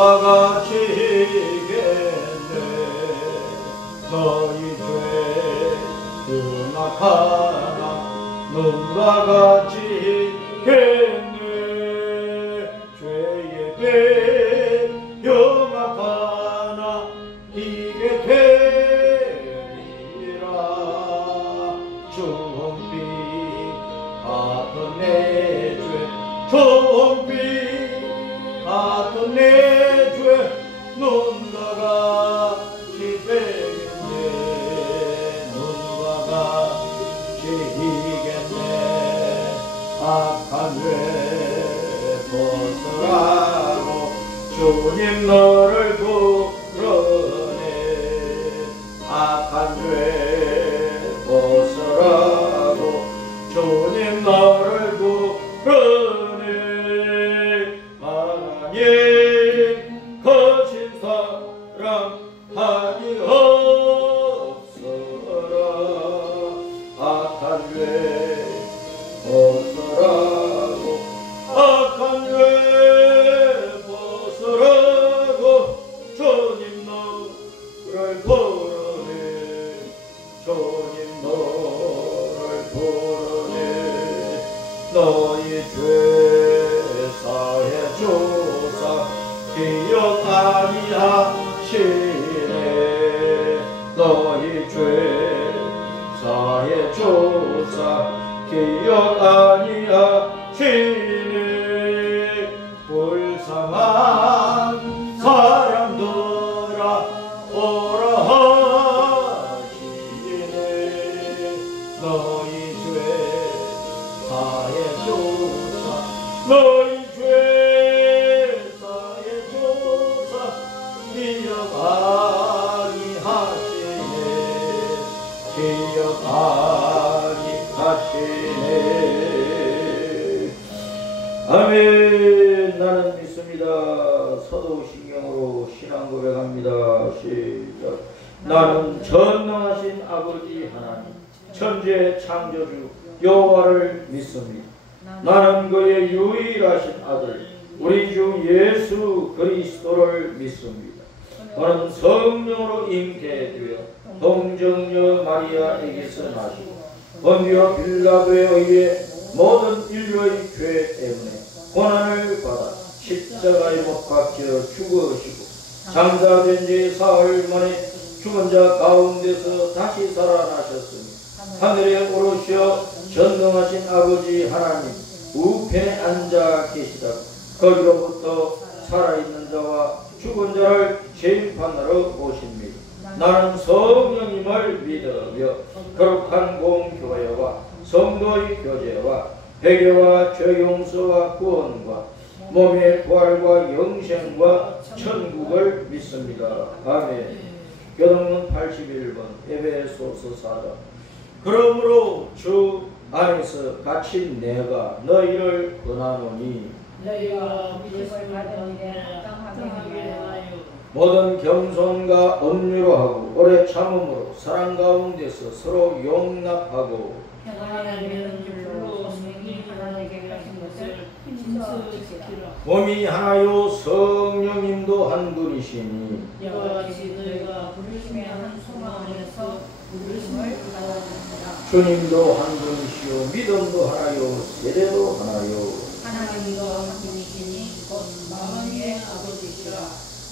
눈과 같이 희겠네. 너희 죄 흉악하나 눈과 같이 희겠네. 죄의 배 흉악하나 이게 되리라. 주홍빛 같은 내 죄 주홍빛 같은 내 죄 눈과 같이 되겠네. 눈과 같이 희겠네. 악한 죄 벗으라고 주님 너를 부르네. 악한 죄 벗으라고 주님 너를 부르네. 하나님 거신 사랑 한이 없어라. 악한 죄 벗으라고 악한 죄 벗으라고 주님 너를 부르네. 주님 너를 부르네. 너희 죄 사해 주사 기억 아니하시네. 너희 죄 사해 주사 기억 아니하시네. 불쌍한 사람들아 오라 하시네. 너희 죄 사해 주사 너희 죄 사해 주사 기억 아니하시네. 기억 아니하시네. 아멘. 나는 믿습니다. 서도신경으로 신앙 고백합니다. 시작. 나는 전능하신 아버지 하나님 천지의 창조주 여호와를 믿습니다. 나는 그의 유일하신 아들 우리 주 예수 그리스도를 믿습니다. 그는 성령으로 잉태되어 동정녀 마리아에게서 나시고 본디오 빌라도에 의해 모든 인류의 죄 때문에 고난을 받아 십자가에 못 박혀 죽으시고 장사된 지 사흘 만에 죽은 자 가운데서 다시 살아나셨으니 하늘에 오르시어 전능하신 아버지 하나님 우편에 앉아 계시다가 거기로부터 살아있는 자와 죽은 자를 심판하러 오십니다. 나는 성령님을 믿으며 거룩한 공교회와 성도의 교제와 회개와 죄 용서와 구원과 몸의 부활과 영생과 천국을 믿습니다. 아멘. 교동문 81번 에베소서 4장. 그러므로 주 안에서 갇힌 내가 너희를 권하노니 너희가 믿음을 받은 일에 합당하게 하여 모든 겸손과 온유로 하고 오래 참음으로 사랑 가운데서 서로 용납하고 평안을 이루는 줄로 성령이 하나님께 가신 것을 힘써 지키라. 몸이 하나요 성령님도 한 분이시니 이와 같이 너희가 부르심의 한 소망 안에서 부르심을 받았느니라. 주님도 한 분이시요 믿음도 하나요 세례도 하나요 하나님도 한 분이시니 곧 만왕의 아버지시라.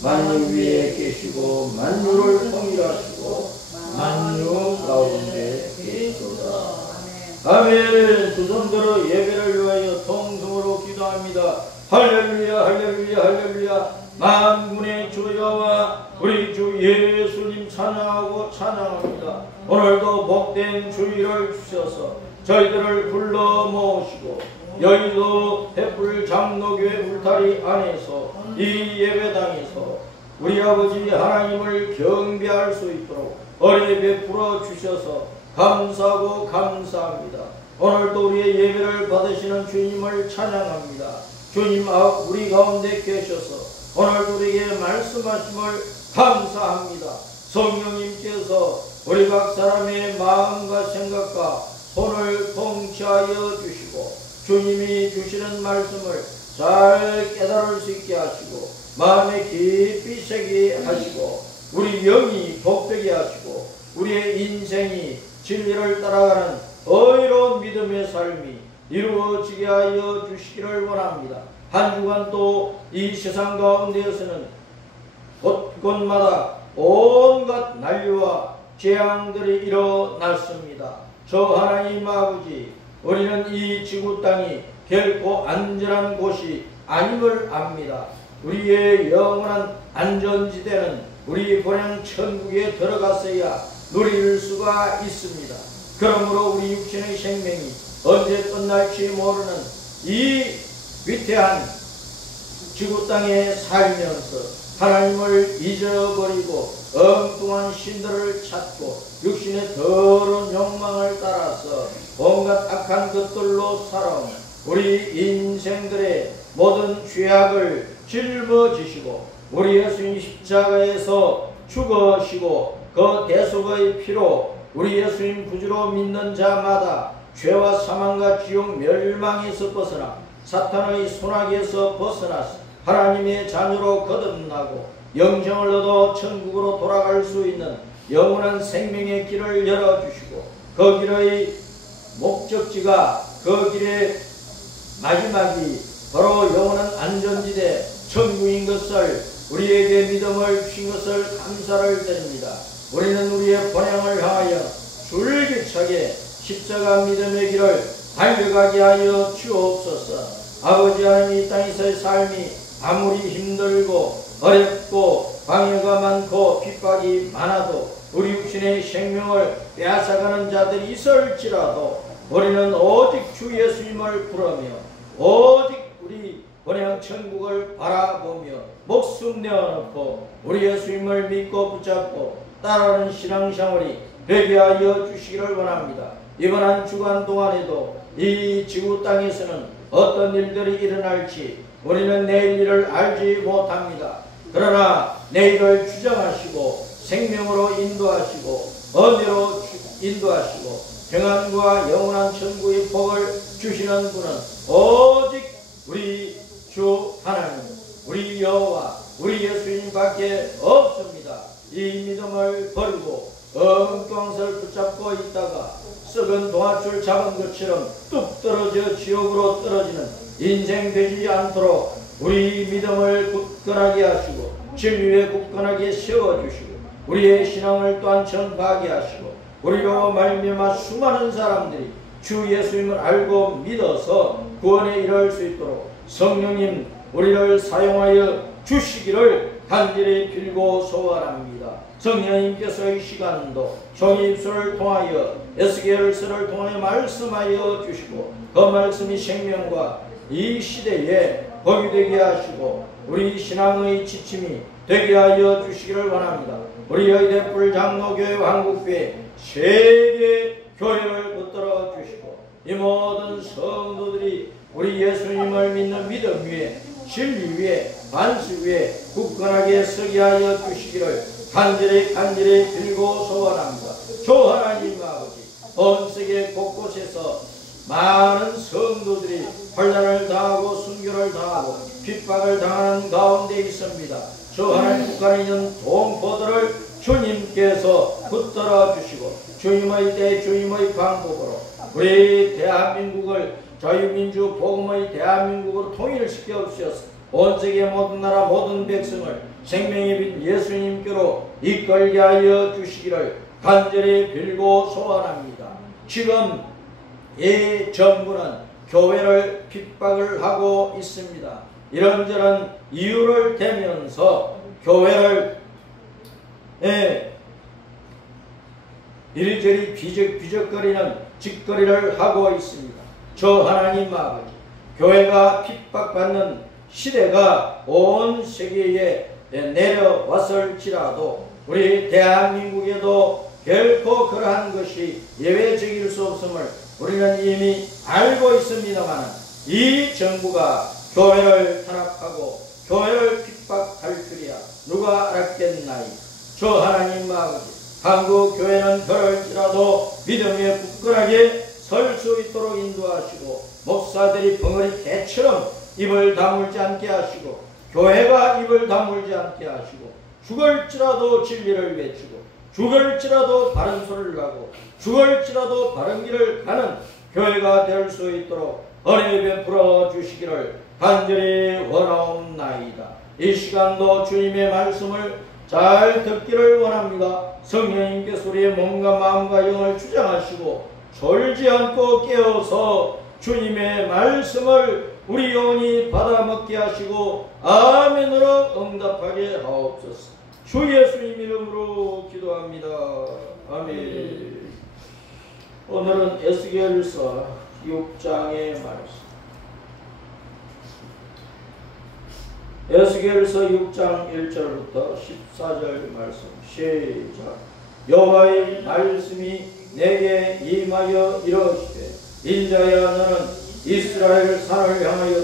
만유 위에 계시고 만유를 통일하시고 만유 가운데 계시도다. 아멘. 두 손 들어 예배를 위하여 통성으로 기도합니다. 할렐루야 할렐루야 할렐루야. 만군의 주 여호와 우리 주 예수님 찬양하고 찬양합니다. 오늘도 복된 주일을 주셔서 저희들을 불러 모으시고 여의도 햇불 장로교회 울타리 안에서 이 예배당에서 우리 아버지 하나님을 경배할 수 있도록 은혜 베풀어 주셔서 감사하고 감사합니다. 오늘도 우리의 예배를 받으시는 주님을 찬양합니다. 주님 우리 가운데 계셔서 오늘도 우리에게 말씀하심을 감사합니다. 성령님께서 우리 각 사람의 마음과 생각과 손을 통치하여 주시고 주님이 주시는 말씀을 잘 깨달을 수 있게 하시고 마음에 깊이 새기게 하시고 우리 영이 복되게 하시고 우리의 인생이 진리를 따라가는 의로운 믿음의 삶이 이루어지게 하여 주시기를 원합니다. 한 주간 또 이 세상 가운데에서는 곳곳마다 온갖 난리와 재앙들이 일어났습니다. 저 하나님 아버지, 우리는 이 지구 땅이 결코 안전한 곳이 아님을 압니다. 우리의 영원한 안전지대는 우리 본향 천국에 들어갔어야 누릴 수가 있습니다. 그러므로 우리 육신의 생명이 언제 끝날지 모르는 이 위태한 지구 땅에 살면서 하나님을 잊어버리고 엉뚱한 신들을 찾고 육신의 더러운 욕망을 따라서 온갖 악한 것들로 살아온 우리 인생들의 모든 죄악을 짊어지시고 우리 예수님 십자가에서 죽으시고 그 대속의 피로 우리 예수님 구주로 믿는 자마다 죄와 사망과 지옥 멸망에서 벗어나 사탄의 손아귀에서 벗어나서 하나님의 자녀로 거듭나고 영생을 얻어 천국으로 돌아갈 수 있는 영원한 생명의 길을 열어주시고 그 길의 목적지가 그 길의 마지막이 바로 영원한 안전지대 천국인 것을 우리에게 믿음을 주신 것을 감사를 드립니다. 우리는 우리의 본향을 향하여 줄기차게 십자가 믿음의 길을 달려가게 하여 주옵소서. 아버지 하나님, 이 땅에서의 삶이 아무리 힘들고 어렵고 방해가 많고 핍박이 많아도 우리 육신의 생명을 빼앗아가는 자들이 있을지라도 우리는 오직 주 예수님을 부르며 오직 우리 본향 천국을 바라보며 목숨 내어놓고 우리 예수님을 믿고 붙잡고 따라가는 신앙생활이 되게 하여 주시기를 원합니다. 이번 한 주간 동안에도 이 지구 땅에서는 어떤 일들이 일어날지 우리는 내일 일을 알지 못합니다. 그러나 내일을 주장하시고 생명으로 인도하시고 은혜로 인도하시고 평안과 영원한 천국의 복을 주시는 분은 오직 우리 주 하나님, 우리 여호와, 우리 예수님밖에 없습니다. 이 믿음을 버리고 엉뚱한 것을 붙잡고 있다가 썩은 동아줄 잡은 것처럼 뚝 떨어져 지옥으로 떨어지는 인생 되지 않도록 우리 믿음을 굳건하게 하시고 진리에 굳건하게 세워주시고 우리의 신앙을 또한 전파하게 하시고 우리로 말미암아 수많은 사람들이 주 예수님을 알고 믿어서 구원에 이를 수 있도록 성령님 우리를 사용하여 주시기를 간절히 빌고 소원합니다. 성령님께서 이 시간도 종의 입술을 통하여 에스겔서를 통하여 말씀하여 주시고 그 말씀이 생명과 이 시대에 복이 되게 하시고 우리 신앙의 지침이 되게 하여 주시기를 원합니다. 우리 여의대불 장로교회 한국교회 세계 교회를 붙들어 주시고 이 모든 성도들이 우리 예수님을 믿는 믿음 위에 진리 위에 반수 위에 굳건하게 서게 하여 주시기를 간절히 빌고 소원합니다. 주 하나님 아버지, 온 세계 곳곳에서 많은 성도들이 환난을 당하고 순교를 당하고 핍박을 당하는 가운데 있습니다. 주 하나님, 국간에 있는 동포들을 주님께서 붙들어 주시고 주님의 때 주님의 방법으로 우리 대한민국을 자유민주 복음의 대한민국으로 통일시켜 주셔서 온 세계 모든 나라 모든 백성을 생명의 빛 예수님께로 이끌게 하여 주시기를 간절히 빌고 소원합니다. 지금 이 정부는 교회를 핍박을 하고 있습니다. 이런저런 이유를 대면서 교회를 이리저리 비적거리는 짓거리를 하고 있습니다. 저 하나님 아버지, 교회가 핍박받는 시대가 온 세계에 내려왔을지라도 우리 대한민국에도 결코 그러한 것이 예외적일 수 없음을 우리는 이미 알고 있습니다만 이 정부가 교회를 탄압하고 교회를 핍박할 줄이야 누가 알았겠나이. 저 하나님 아버지, 한국 교회는 그럴지라도 믿음에 굳건하게 설 수 있도록 인도하시고 목사들이 벙어리 개처럼 입을 다물지 않게 하시고 교회가 입을 다물지 않게 하시고 죽을지라도 진리를 외치고 죽을지라도 바른 소리를 하고 죽을지라도 바른 길을 가는 교회가 될 수 있도록 은혜 베풀어 주시기를 간절히 원하옵나이다. 이 시간도 주님의 말씀을 잘 듣기를 원합니다. 성령님께서 우리의 몸과 마음과 영을 주장하시고 졸지 않고 깨어서 주님의 말씀을 우리 영혼이 받아먹게 하시고 아멘으로 응답하게 하옵소서. 주 예수님 이름으로 기도합니다. 아멘. 오늘은 에스겔서 6장의 말씀. 에스겔서 6장 1절부터 14절 말씀 시작. 여호와의 말씀이 내게 임하여 이르시되 인자야 너는 이스라엘 산을 향하여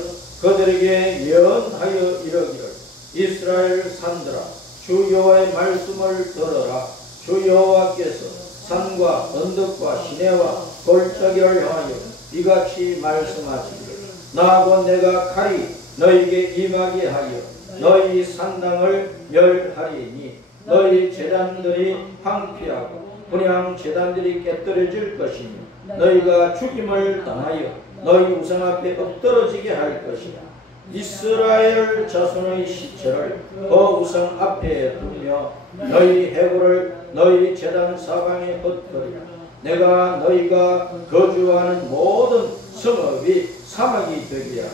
그들에게 예언하여 이르기를 이스라엘 산들아 주 여호와의 말씀을 들어라. 주 여호와께서 산과 언덕과 시내와 골짜기를 향하여 이같이 말씀하시기를 나하고 내가 칼이 너희에게 임하게 하여 너희 산당을 멸하리니 너희 제단들이 황폐하고 분향 제단들이 깨뜨려질 것이며 너희가 죽임을 당하여 너희 우상 앞에 엎드러지게 할 것이다. 이스라엘 자손의 시체를 그 우상 앞에 두며 너희 해골을 너희 제단 사방에 흩어리라. 내가 너희가 거주하는 모든 성읍이 사막이 되게 하라.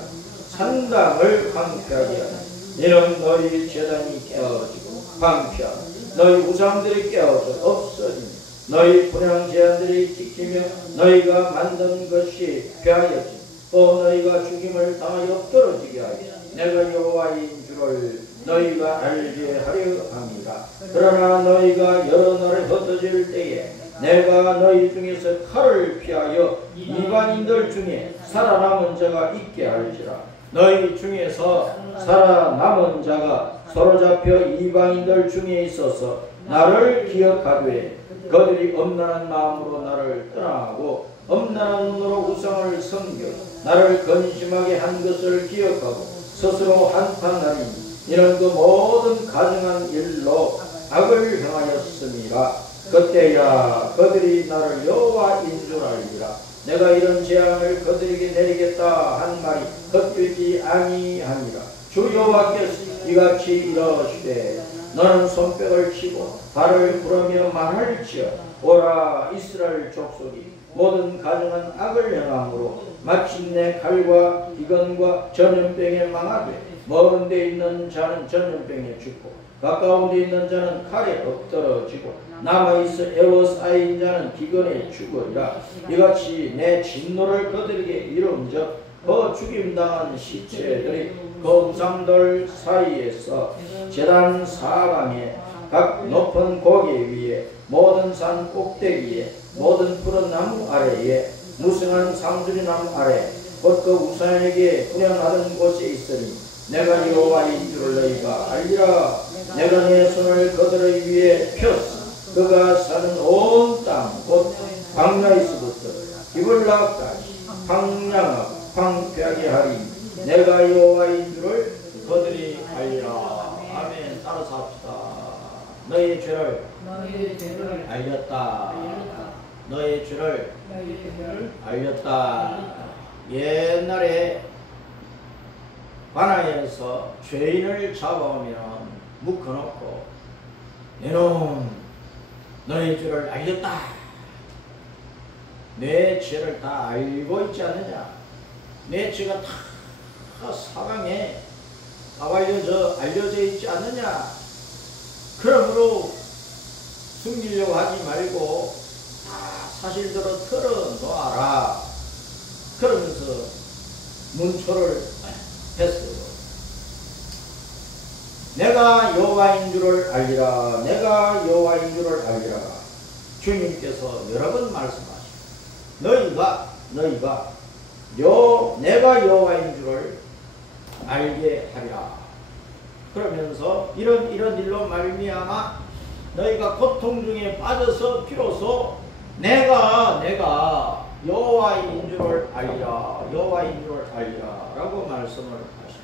산당을 황폐하게 하라. 이는 너희 제단이 깨어지고 황폐하고 너희 우상들이 깨어져 없어지며 너희 분향 제단들이 지키며 너희가 만든 것이 폐하여지며 또 너희가 죽임을 당하여 엎드러지게 하여 내가 여호와인 줄을 너희가 알게 하려 합니다. 그러나 너희가 여러 날에 흩어질 때에 내가 너희 중에서 칼을 피하여 이방인들 중에 살아남은 자가 있게 할지라. 너희 중에서 살아남은 자가 사로잡혀 이방인들 중에 있어서 나를 기억하되 그들이 엄란한 마음으로 나를 떠나고 엄란한 눈으로 우상을 섬겨 나를 근심하게 한 것을 기억하고 스스로 한탄하리니 이는 그 모든 가증한 일로 악을 행하였음이라. 그때야 그들이 나를 여호와인 줄 알리라. 내가 이런 재앙을 그들에게 내리겠다 한 말이 헛되지 아니하니라. 주 여호와께서 이같이 이르시되 너는 손뼉을 치고 발을 부르며 말할지어 오라 이스라엘 족속이 모든 가증한 악을 행함으로 마침내 칼과 기근과 전염병에 망하되 먼 데 있는 자는 전염병에 죽고 가까운 데 있는 자는 칼에 엎드러지고 남아있어 에워싸인 자는 기근에 죽으리라. 이같이 내 진노를 그들에게 이룬적 그 죽임당한 시체들이 그 우상들 사이에서 제단 사방에 각 높은 고개 위에 모든 산 꼭대기에 모든 푸른 나무 아래에 무성한 상주리 나무 아래 곧 그 우상에게 분양하던 곳에 있으니 내가 여호와인 줄을 너희가 알리라. 내가 내 손을 그들의 위에 폈으니 그가 사는 온 땅 곧 광야에서부터 기블라까지 황량하고 황폐하게 하리니 내가 여호와인 줄을 그들이 알리라. 아멘. 따라서 합시다. 너희 죄를 알렸다. 너희 죄를 알렸다. 옛날에 관아에서 죄인을 잡아오면 묶어놓고 내놈 너희 죄를 알렸다. 내 죄를 다 알고 있지 않느냐. 내 죄가 다 사방에 알려져 있지 않느냐. 그러므로 숨기려고 하지 말고 다 사실대로 털어놓아라. 그러면서 문초를 했어요. 내가 여호와인 줄을 알리라. 내가 여호와인 줄을 알리라. 주님께서 여러 번 말씀하시고 너희가 내가 여호와인 줄을 알게 하리라. 그러면서 이런 일로 말미암아 너희가 고통 중에 빠져서 비로소 내가 여호와인 줄을 알리라. 여호와인 줄을 알리라 라고 말씀을 하십니다.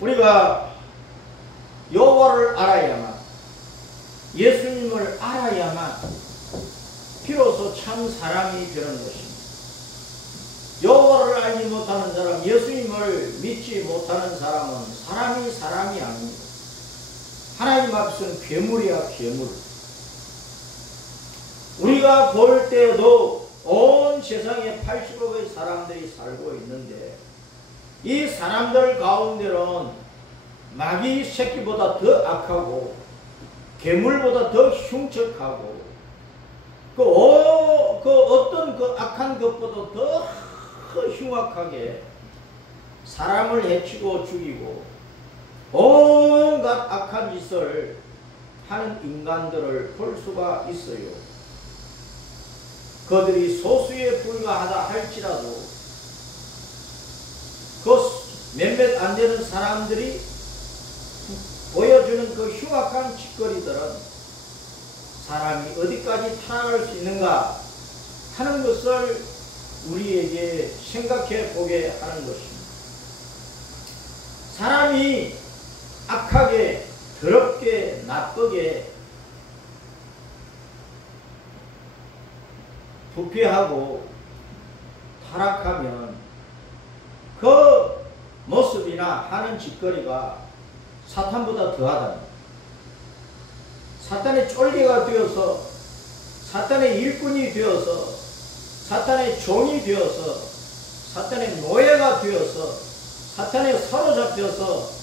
우리가 여호와를 알아야만, 예수님을 알아야만 비로소 참 사람이 되는 것입니다. 여호와를 알지 못하는 사람, 예수님을 믿지 못하는 사람은 사람이 아닙니다. 하나님 앞에서는 괴물이야, 괴물. 우리가 볼 때도 온 세상에 80억의 사람들이 살고 있는데 이 사람들 가운데는 마귀 새끼보다 더 악하고 괴물보다 더 흉측하고 그 어떤 그 악한 것보다 더 흉악하게 사람을 해치고 죽이고 온갖 악한 짓을 하는 인간들을 볼 수가 있어요. 그들이 소수에 불과하다 할지라도 그 몇몇 안 되는 사람들이 보여주는 그 흉악한 짓거리들은 사람이 어디까지 타락할 수 있는가 하는 것을 우리에게 생각해 보게 하는 것입니다. 사람이 악하게, 더럽게, 나쁘게, 부패하고 타락하면 그 모습이나 하는 짓거리가 사탄보다 더하다. 사탄의 쫄개가 되어서, 사탄의 일꾼이 되어서, 사탄의 종이 되어서, 사탄의 노예가 되어서, 사탄에 사로잡혀서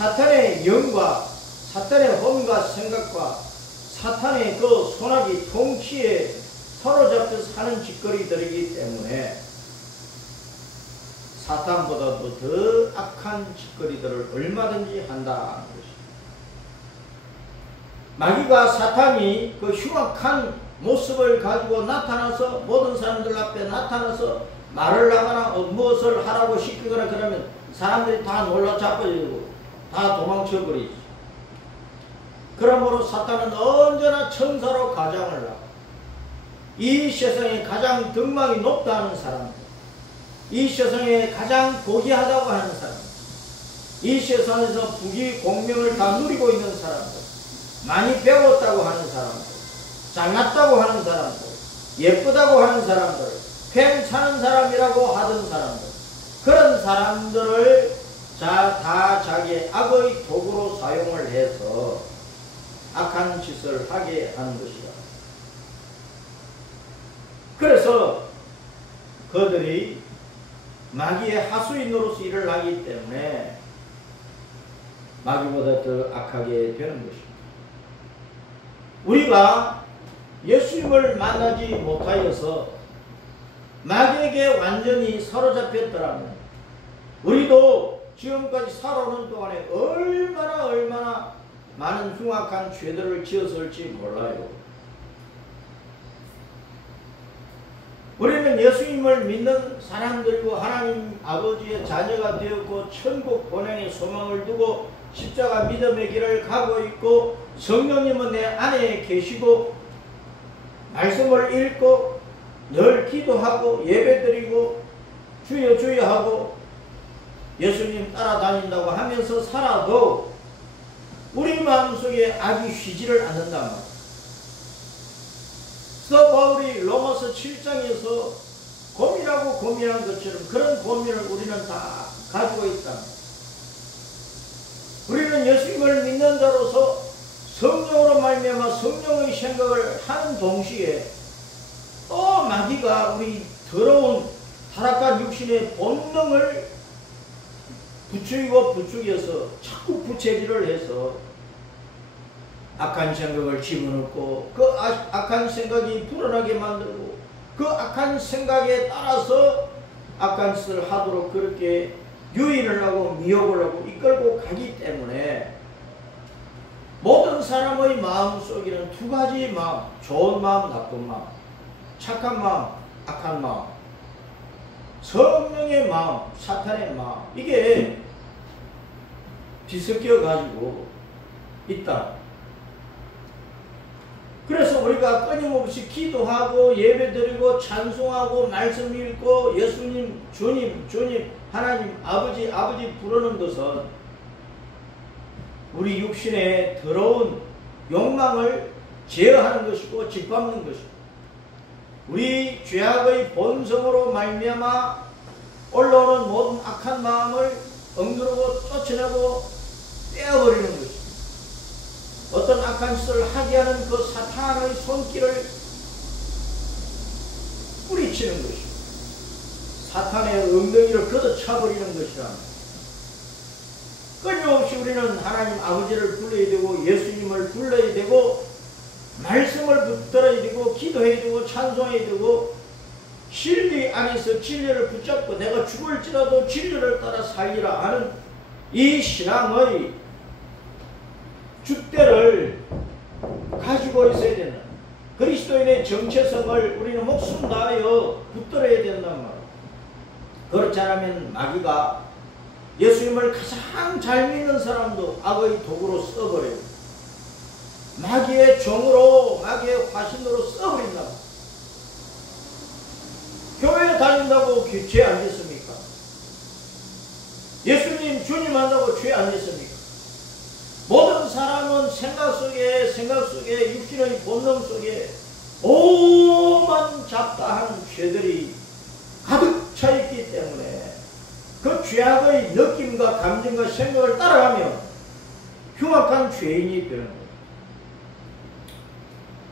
사탄의 영과 사탄의 혼과 생각과 사탄의 그 소나기 통치에 사로잡혀서 사는 짓거리들이기 때문에 사탄보다도 더 악한 짓거리들을 얼마든지 한다는 것입니다. 마귀가 사탄이 그 흉악한 모습을 가지고 나타나서 모든 사람들 앞에 나타나서 말을 하거나 무엇을 하라고 시키거나 그러면 사람들이 다 놀라 자빠지고 다 도망쳐버리지. 그러므로 사탄은 언제나 천사로 가장을 하고 이 세상에 가장 덕망이 높다는 사람들, 이 세상에 가장 고귀하다고 하는 사람들, 이 세상에서 부귀 공명을 다 누리고 있는 사람들, 많이 배웠다고 하는 사람들, 잘났다고 하는 사람들, 예쁘다고 하는 사람들, 괜찮은 사람이라고 하던 사람들, 그런 사람들을 다 자기의 악의 도구로 사용을 해서 악한 짓을 하게 하는 것이다. 그래서 그들이 마귀의 하수인 노릇 일을 하기 때문에 마귀보다 더 악하게 되는 것입니다. 우리가 예수님을 만나지 못하여서 마귀에게 완전히 사로잡혔더라면 우리도 지금까지 살아오는 동안에 얼마나 많은 흉악한 죄들을 지었을지 몰라요. 우리는 예수님을 믿는 사람들이고 하나님 아버지의 자녀가 되었고 천국 본향의 소망을 두고 십자가 믿음의 길을 가고 있고 성령님은 내 안에 계시고 말씀을 읽고 늘 기도하고 예배드리고 주여 주여 하고 예수님 따라다닌다고 하면서 살아도 우리 마음속에 악이 휘지를 않는단 말이에요. 그래서 바울이 로마서 7장에서 고민하고 고민한 것처럼 그런 고민을 우리는 다 가지고 있다. 우리는 예수님을 믿는 자로서 성령으로 말미암아 성령의 생각을 하는 동시에 또 마귀가 우리 더러운 타락한 육신의 본능을 부추겨서 자꾸 부채질을 해서 악한 생각을 집어넣고 그 악한 생각이 불어나게 만들고 그 악한 생각에 따라서 악한 짓을 하도록 그렇게 유인을 하고 미혹을 하고 이끌고 가기 때문에 모든 사람의 마음 속에는 두 가지 마음, 좋은 마음, 나쁜 마음, 착한 마음, 악한 마음, 성령의 마음, 사탄의 마음, 이게 뒤섞여 가지고 있다. 그래서 우리가 끊임없이 기도하고 예배드리고 찬송하고 말씀 읽고 예수님, 주님, 주님, 하나님, 아버지, 아버지 부르는 것은 우리 육신의 더러운 욕망을 제어하는 것이고 짓밟는 것이고, 우리 죄악의 본성으로 말미암아 올라오는 모든 악한 마음을 억누르고 쫓아내고 떼어버리는 것이고, 어떤 악한 짓을 하게 하는 그 사탄의 손길을 뿌리치는 것이고, 사탄의 엉덩이를 걷어차버리는 것이라. 끊임없이 우리는 하나님 아버지를 불러야 되고, 예수님을 불러야 되고, 말씀을 붙들어야 되고, 기도해야 되고, 찬송해야 되고, 진리 안에서 진리를 붙잡고 내가 죽을지라도 진리를 따라 살리라 하는 이 신앙의 줏대를 가지고 있어야 된다. 그리스도인의 정체성을 우리는 목숨 다하여 붙들어야 된단 말이야. 그렇지 않으면 마귀가 예수님을 가장 잘 믿는 사람도 악의 도구로 써버려요. 마귀의 종으로, 마귀의 화신으로 써버린다. 교회 다닌다고 죄 안 짓습니까? 예수님 주님 한다고 죄 안 짓습니까? 모든 사람은 생각 속에 육신의 본능 속에 오만 잡다한 죄들이 가득 차 있기 때문에 그 죄악의 느낌과 감정과 생각을 따라가면 흉악한 죄인이 되는 거예요.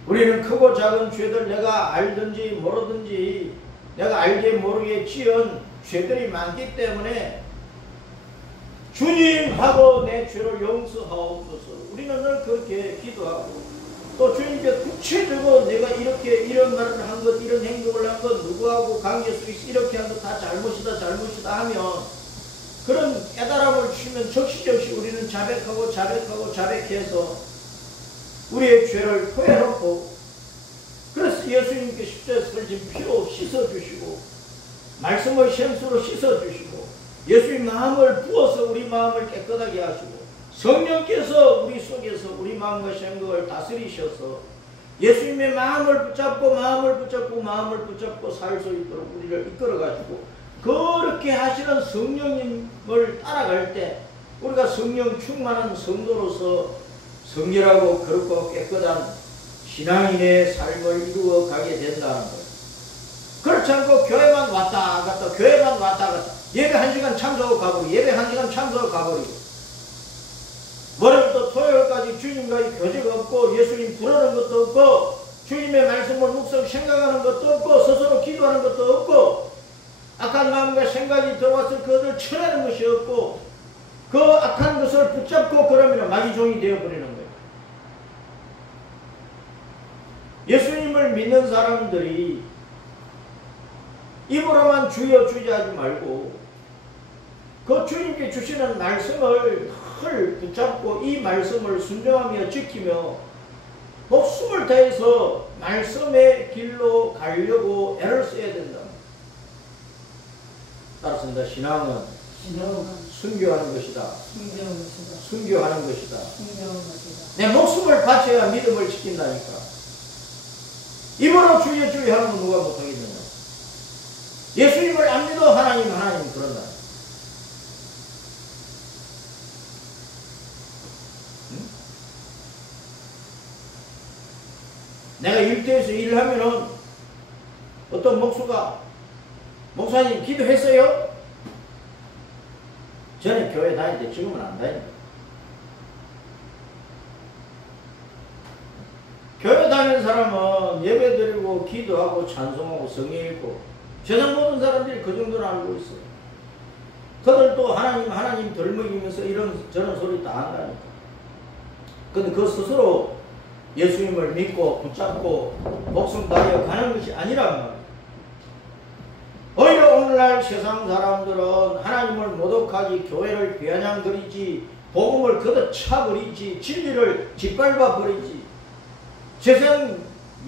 우리는 크고 작은 죄들, 내가 알든지 모르든지 내가 알게 모르게 지은 죄들이 많기 때문에 주님하고 내 죄를 용서하옵소서. 우리는 늘 그렇게 기도하고, 또 주님께 구체적으로 내가 이렇게 이런 말을 한 것, 이런 행동을 한 것, 누구하고 관계 속에서 이렇게 한 것 다 잘못이다 하면 그런 깨달음을 주시면 적시적시 우리는 자백해서 우리의 죄를 토해놓고, 그래서 예수님께 십자가에 설진 피로 씻어주시고 말씀의 생수로 씻어주시고 예수님 마음을 부어서 우리 마음을 깨끗하게 하시고 성령께서 우리 속에서 우리 마음과 생각을 다스리셔서 예수님의 마음을 붙잡고 살 수 있도록 우리를 이끌어가시고, 그렇게 하시는 성령님을 따라갈 때 우리가 성령 충만한 성도로서 성결하고 거룩하고 깨끗한 신앙인의 삶을 이루어 가게 된다는 거예요. 그렇지 않고 교회만 왔다 갔다 예배 1시간 참석하고 가버리고, 예배 1시간 참석하고 가버리고, 월요일부터 토요일까지 주님과의 교제가 없고, 예수님 부르는 것도 없고, 주님의 말씀을 묵상 생각하는 것도 없고, 스스로 기도하는 것도 없고, 악한 마음과 생각이 들어와서 그것을 쳐내는 것이 없고, 그 악한 것을 붙잡고 그러면 마귀 종이 되어버리는 거예요. 예수님을 믿는 사람들이 입으로만 주여 하지 말고 그 주님께 주시는 말씀을 늘 붙잡고 이 말씀을 순종하며 지키며 목숨을 다해서 말씀의 길로 가려고 애를 써야 된다. 따라서 신앙은 순교하는 것이다. 순교하는 것이다. 내 목숨을 바쳐야 믿음을 지킨다니까. 입으로 주여 하는 건 누가 못하겠느냐. 예수님을 안 믿어 하나님 그런다. 응? 내가 일터에서 일을 하면은 어떤 목수가 목사님 기도했어요? 전에 교회 다니는데 지금은 안 다닌다. 교회 다니는 사람은 예배 드리고 기도하고 찬송하고 성경 읽고, 세상 모든 사람들이 그 정도는 알고 있어요. 그들도 하나님 덜 먹이면서 이런 저런 소리 다 한다니까. 근데 그 스스로 예수님을 믿고 붙잡고 목숨 다하여 가는 것이 아니란 말이에요. 오히려 오늘날 세상 사람들은 하나님을 모독하기, 교회를 비아냥거리지, 복음을 걷어차버리지, 진리를 짓밟아버리지, 세상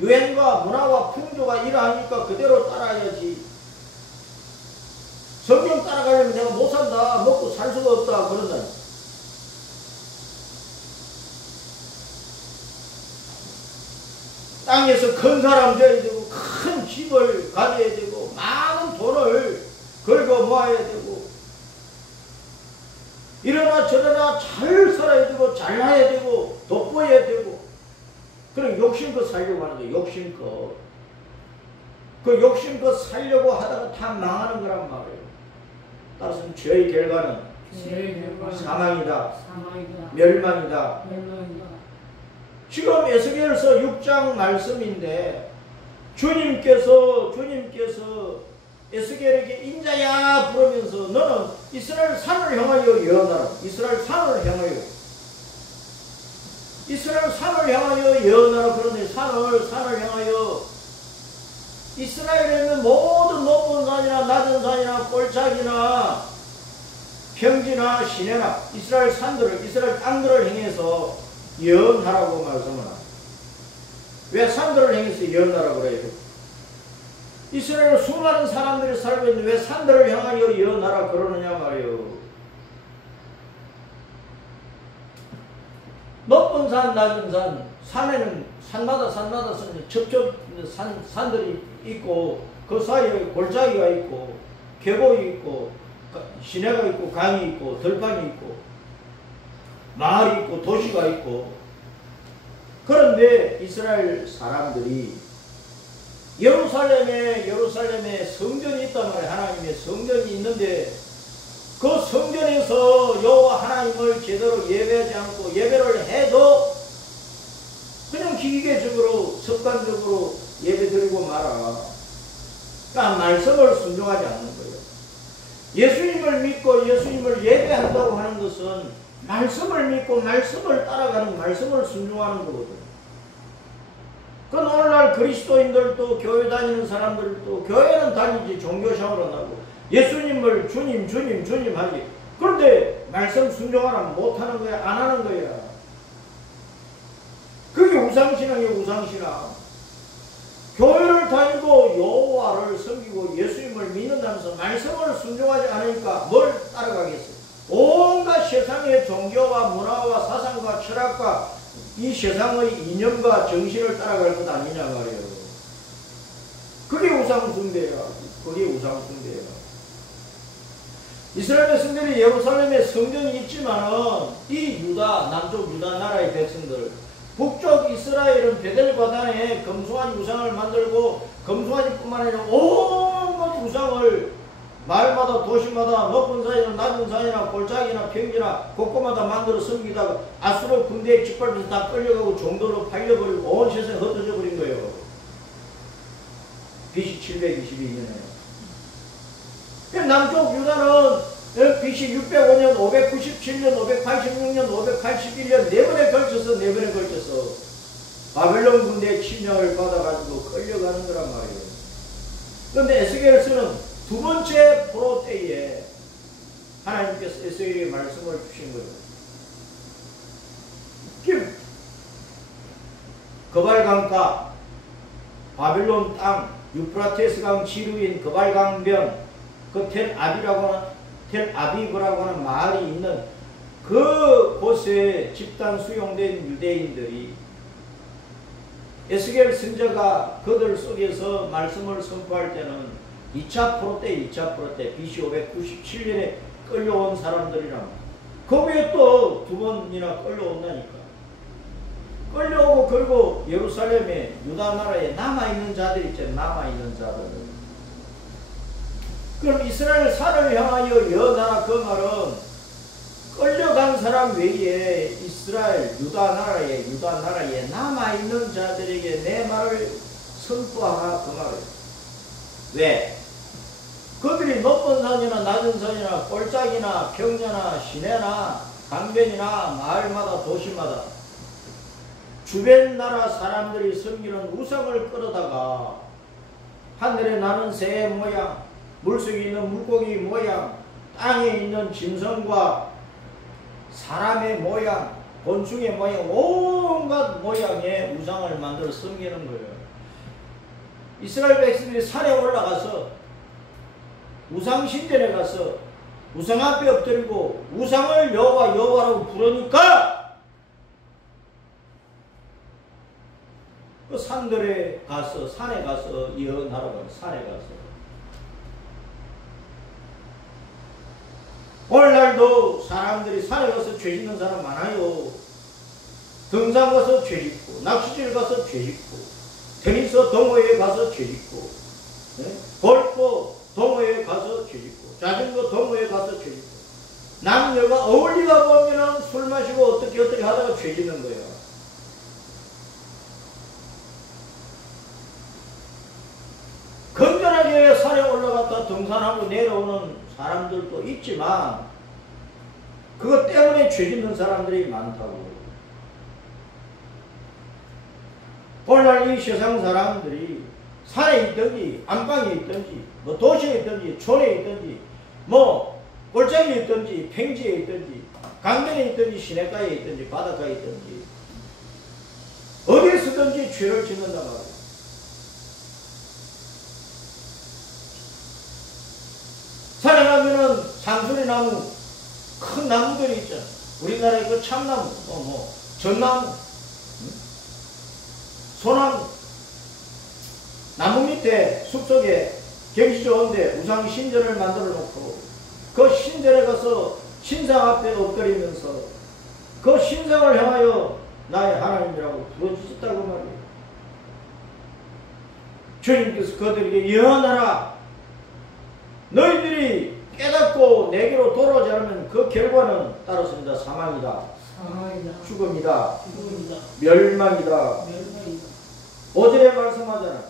유행과 문화와 풍조가 이러하니까 그대로 따라야지, 성경 따라가려면 내가 못 산다, 먹고 살 수가 없다 그런다니. 땅에서 큰 사람 되어야 되고, 큰 집을 가져야 되고, 많은 돈을 긁어 모아야 되고, 이러나 저러나 잘 살아야 되고 잘나야 되고 돋보여야 되고 그런 욕심껏 살려고 하는 거예요. 욕심껏. 그 욕심껏 살려고 하다가 다 망하는 거란 말이에요. 따라서 죄의 결과는 사망이다. 멸망이다. 지금 에스겔서 6장 말씀인데 주님께서 에스겔에게 인자야 부르면서 너는 이스라엘 산을 향하여 예언하라. 이스라엘 산을 향하여 예언하라. 그런데 산을 향하여 이스라엘에 있는 모든 높은 산이나 낮은 산이나 골짜기나 평지나 시내나 이스라엘 땅들을 향해서 예언하라고 말씀을 합니다. 왜 산들을 향해서 예언하라고 그래요? 이스라엘 수많은 사람들이 살고 있는데 왜 산들을 향하여 예언하라 그러느냐 말이에요. 높은 산, 낮은 산, 산에는 산마다 산들이 있고 그 사이에 골짜기가 있고 계곡이 있고 시내가 있고 강이 있고 들판이 있고 마을이 있고 도시가 있고 그런데 이스라엘 사람들이 예루살렘에 성전이 있단 말이에요. 하나님의 성전이 있는데 그 성전에서 여호와 하나님을 제대로 예배하지 않고 예배를 해도 그냥 기계적으로 습관적으로 예배드리고 말아. 그러니까 말씀을 순종하지 않는 거예요. 예수님을 믿고 예수님을 예배한다고 하는 것은 말씀을 믿고 말씀을 따라가는 말씀을 순종하는 거거든. 그 오늘날 그리스도인들도 교회 다니는 사람들도 교회는 다니지 종교생활은 하고 예수님을 주님 하지. 그런데 말씀 순종하라면 못하는 거야 안 하는 거야. 그게 우상신앙이에요. 우상신앙. 교회를 다니고 여호와를 섬기고 예수님을 믿는다면서 말씀을 순종하지 않으니까 뭘 따라가겠어요? 온갖 세상의 종교와 문화와 사상과 철학과 이 세상의 이념과 정신을 따라갈 것 아니냐 말이에요. 그게 우상숭배야. 이스라엘 백성들이 예루살렘에 성전이 있지만은 이 남쪽 유다 나라의 백성들, 북쪽 이스라엘은 베델바단에 금송아지 우상을 만들고 금송아지뿐만 아니라 온갖 우상을 마을마다 도시마다 높은 산이나 낮은 산이나 골짜기나 평지나 곳곳마다 만들어 섬기다가 아수르 군대에 짓밟혀서 다 끌려가고 종도로 팔려버리고 온 세상에 흩어져 버린 거예요. BC 722년에. 남쪽 유다는 BC 605년, 597년, 586년, 581년 네 번에 걸쳐서 바벨론 군대의 침략을 받아가지고 끌려가는 거란 말이에요. 그런데 에스겔서는 두 번째 포로 때에 하나님께서 에스겔에게 말씀을 주신 거예요. 거발강가, 바빌론 땅, 유프라테스강 지류인 거발강변, 그 텔아비브라고 하는 마을이 있는 그 곳에 집단 수용된 유대인들이 에스겔 선지자가 그들 속에서 말씀을 선포할 때는 2차 포로 때 BC 597년에 끌려온 사람들이랑 거기에 또 두 번이나 끌려온다니까. 끌려오고 그리고 예루살렘에 유다 나라에 남아있는 자들 있잖아요. 남아있는 자들. 그럼 이스라엘 산을 향하여 예언하라 그 말은 끌려간 사람 외에 이스라엘 유다 나라에 남아있는 자들에게 내 말을 선포하라 그 말이에요. 왜? 그들이 높은 산이나 낮은 산이나 골짜기나 평야나 시내나 강변이나 마을마다 도시마다 주변 나라 사람들이 섬기는 우상을 끌어다가 하늘에 나는 새의 모양, 물속에 있는 물고기 모양, 땅에 있는 짐승과 사람의 모양, 곤충의 모양, 온갖 모양의 우상을 만들어 섬기는 거예요. 이스라엘 백성들이 산에 올라가서 우상신전에 가서 우상 앞에 엎드리고 우상을 여호와라고 부르니까 그 산에 가서 예언하라고 산에 가서 오늘날도 사람들이 산에 가서 죄 짓는 사람 많아요. 등산 가서 죄 짓고, 낚시질 가서 죄 짓고, 테니스 동호회에 가서 죄 짓고, 골프 동호회에 가서 죄 짓고, 자전거 동호회에 가서 죄 짓고, 남녀가 어울리다 보면은 술 마시고 어떻게 하다가 죄 짓는 거예요. 건전하게 산에 올라갔다 등산하고 내려오는 사람들도 있지만 그것 때문에 죄 짓는 사람들이 많다고. 오늘날 이 세상 사람들이 산에 있든지 안방에 있든지 뭐 도시에 있든지 촌에 있든지 뭐 골짜기에 있든지 평지에 있든지 강변에 있든지 시내가에 있든지 바닷가에 있든지 어디에서든지 죄를 짓는단 말이에요. 산에 가면은 상수리 나무, 큰 나무들이 있잖아. 우리나라의 그 참나무, 전나무, 소나무, 나무 밑에 숲속에 경치 좋은데 우상 신전을 만들어 놓고 그 신전에 가서 신상 앞에 엎드리면서 그 신상을 향하여 나의 하나님이라고 부르짖었다고 말이에요. 주님께서 그들에게 예언하라. 너희들이 깨닫고 내게로 돌아오지 않으면 그 결과는 따랐습니다. 사망이다. 죽음이다. 멸망이다. 5절에 말씀하잖아.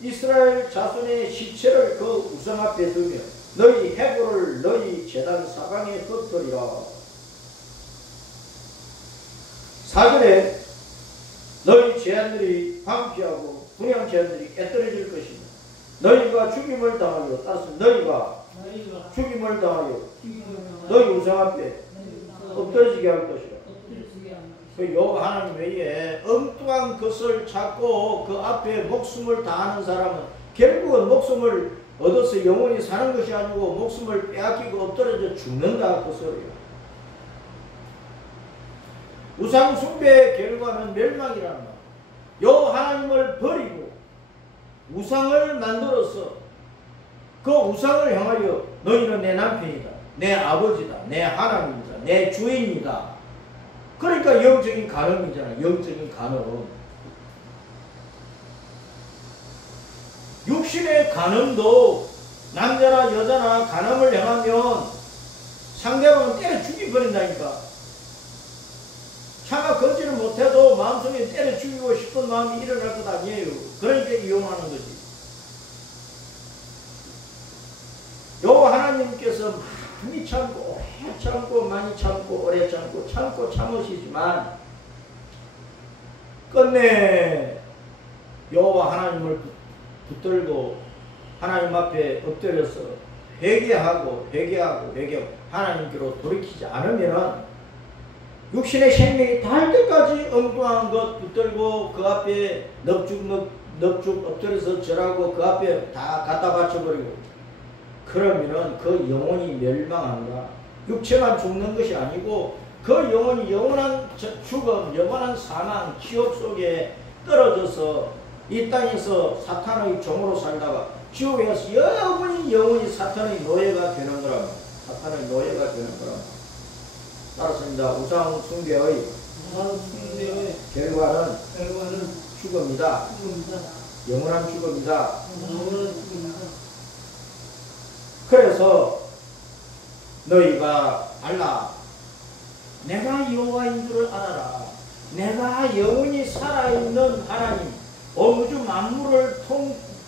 이스라엘 자손의 시체를 그 우상 앞에 두며 너희 해골을 너희 제단 사방에 흩어리라. 4절에 너희 제한들이 방피하고 분양 제한들이 깨뜨려질 것이며 너희가 죽임을 당하여 따라서 너희가 죽임을 당하여 너희 우상 앞에 엎드러지게 할 것이라. 그 여호와 하나님 외에 엉뚱한 것을 찾고 그 앞에 목숨을 다하는 사람은 결국은 목숨을 얻어서 영원히 사는 것이 아니고 목숨을 빼앗기고 엎드러져 죽는다 그 소리야. 우상 숭배의 결과는 멸망이라는 말. 여호와 하나님을 버리고 우상을 만들어서 그 우상을 향하여 너희는 내 남편이다, 내 아버지다, 내 하나님이다, 내 주인이다. 그러니까 영적인 간음이잖아. 영적인 간음. 육신의 간음도 남자나 여자나 간음을 향하면 상대방은 때려 죽여버린다니까. 차마 걷지를 못해도 마음속에 때려 죽이고 싶은 마음이 일어날 것 아니에요. 그러니까 이용하는 거지. 여호와 하나님께서 많이 참고 오래 참고 많이 참고 오래 참고 참으시지만 끝내 여호와 하나님을 붙들고 하나님 앞에 엎드려서 회개하고 하나님께로 돌이키지 않으면 육신의 생명이 닿을 때까지 엉뚱한 것 붙들고 그 앞에 넙죽 엎드려서 절하고 그 앞에 다 갖다 바쳐버리고 그러면은 그 영혼이 멸망한다. 육체만 죽는 것이 아니고 그 영혼이 영원한 죽음, 영원한 사망, 지옥 속에 떨어져서 이 땅에서 사탄의 종으로 살다가 지옥에서 영원히 사탄의 노예가 되는 거랍니다. 사탄의 노예가 되는 거랍니다. 따라서입니다. 우상 숭배의 결과는 죽음이다. 영원한 죽음이다. 그래서 너희가 알라. 내가 여호와인 줄을 알아라. 내가 영원히 살아있는 하나님, 온 우주 만물을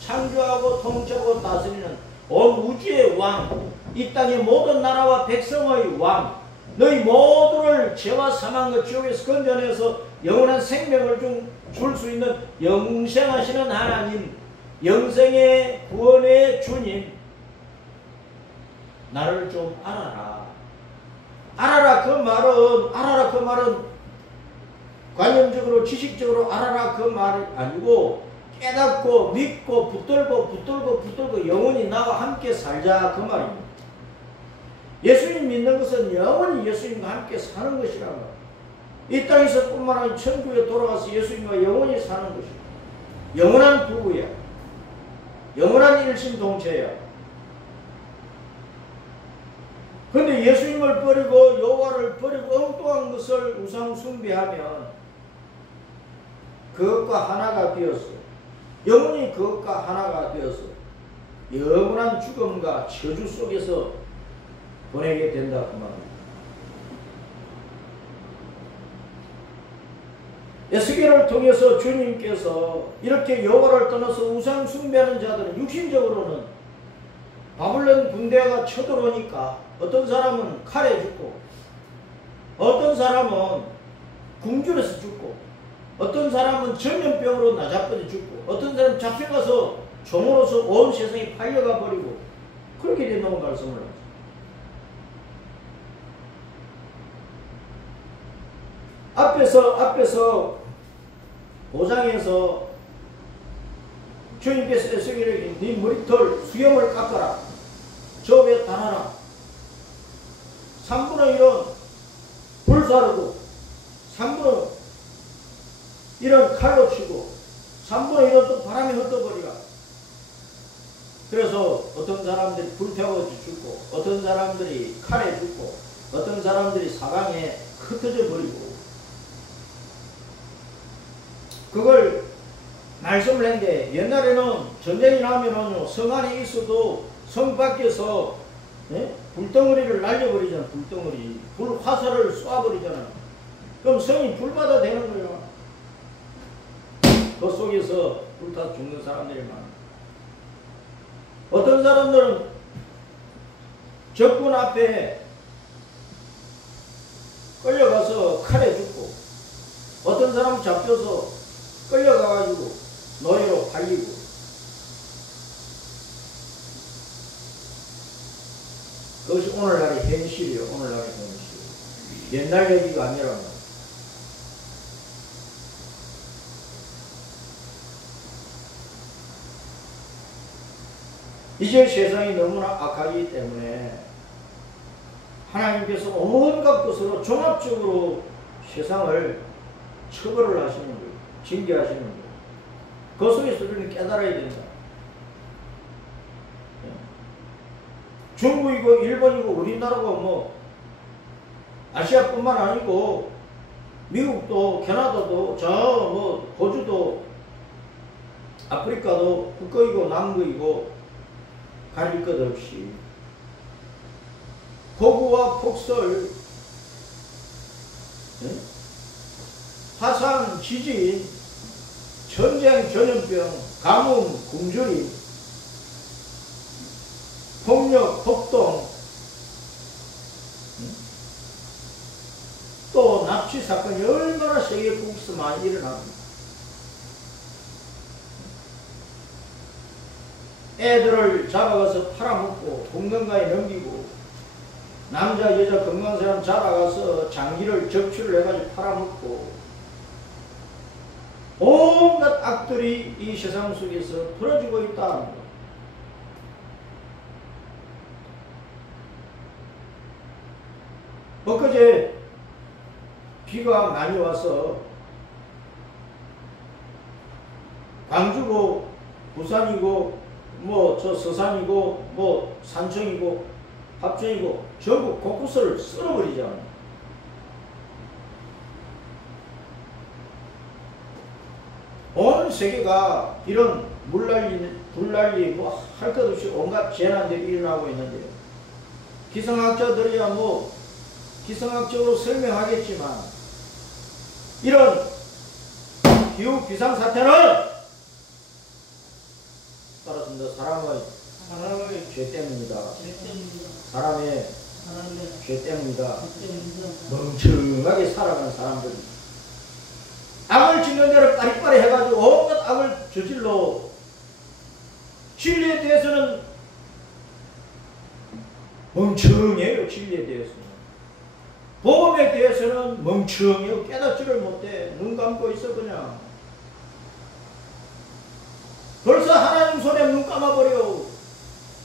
창조하고 통치하고 다스리는 온 우주의 왕, 이 땅의 모든 나라와 백성의 왕, 너희 모두를 죄와 사망과 지옥에서 건져내서 영원한 생명을 줄 수 있는 영생하시는 하나님, 영생의 구원의 주님, 나를 좀 알아라. 알아라 그 말은 관념적으로 지식적으로 알아라 그 말이 아니고 깨닫고 믿고 붙들고 영원히 나와 함께 살자 그 말입니다. 예수님 믿는 것은 영원히 예수님과 함께 사는 것이란 말이에요. 이 땅에서 뿐만 아니라 천국에 돌아가서 예수님과 영원히 사는 것이에요. 영원한 부부야. 영원한 일심동체야. 그런데 예수님을 버리고 여호와를 버리고 엉뚱한 것을 우상 숭배하면 그것과 하나가 되어서 영혼이 그것과 하나가 되어서 영원한 죽음과 저주 속에서 보내게 된다 그 말입니다. 에스겔을 통해서 주님께서 이렇게 여호와를 떠나서 우상 숭배하는 자들은 육신적으로는 바벨론 군대가 쳐들어오니까 어떤 사람은 칼에 죽고 어떤 사람은 궁전에서 죽고 어떤 사람은 전염병으로 나자빠져 죽고 어떤 사람은 잡혀가서 종으로서 온 세상이 팔려가 버리고 그렇게 된다고 말씀을 하죠. 앞에서 도장에서 주님께서 에스겔에게 네 머리털 수염을 깎아라. 저 위에 달아라. 3분의 1은 불사르고 3분의 1은 칼로 치고 3분의 1은 또 바람에 흩어버리라. 그래서 어떤 사람들이 불태워 죽고 어떤 사람들이 칼에 죽고 어떤 사람들이 사방에 흩어져 버리고 그걸 말씀을 했는데 옛날에는 전쟁이 나면은 성 안에 있어도 성 밖에서 불덩어리를 날려버리잖아. 불덩어리 불 화살을 쏴버리잖아. 그럼 성이 불바다 되는 거예요. 그 속에서 불타 죽는 사람들이 많아. 어떤 사람들은 적군 앞에 끌려가서 칼에 죽고 어떤 사람은 잡혀서 끌려가가지고 노예로 팔리고 그것이 오늘날의 현실이에요. 오늘날의 현실. 옛날 얘기가 아니라 이제 세상이 너무나 악하기 때문에 하나님께서 온갖 것으로 종합적으로 세상을 처벌을 하시는 거예요. 징계하시는 거예요. 그 속에서 우리는 깨달아야 된다. 중국이고 일본이고 우리나라고 뭐 아시아뿐만 아니고 미국도 캐나다도 저 뭐 호주도 아프리카도 북극이고 남극이고 가릴 것 없이 폭우와 폭설 화산, 지진, 전쟁, 전염병, 가뭄, 굶주림, 폭력, 폭동, 또 납치 사건이 얼마나 세계 국에서 많이 일어납니다. 애들을 잡아가서 팔아먹고 공경가에 넘기고 남자 여자 건강한 사람 잡아가서 장기를 적출을 해가지고 팔아먹고 온갖 악들이 이 세상 속에서 벌어지고 있다. 엊그제 비가 많이 와서 광주고 부산이고 뭐 저 서산이고 뭐 산청이고 합천이고 전국 곳곳을 쓸어버리잖아요. 온 세계가 이런 물난리, 불난리 뭐 할 것 없이 온갖 재난들이 일어나고 있는데요. 기상학자들이야 뭐 기상학적으로 설명하겠지만 이런 기후 비상사태는 따라서 사람의 죄 때문이다. 사람의 죄 때문이다. 멍청하게 살아가는 사람들 악을 짓는 대로 빠리빠리 해가지고 온갖 악을 저질러 진리에 대해서는 멍청해요. 진리에 대해서는 복음에 대해서는 멍청해요. 깨닫지를 못해. 눈 감고 있어 그냥. 벌써 하나님 손에 눈 감아버려.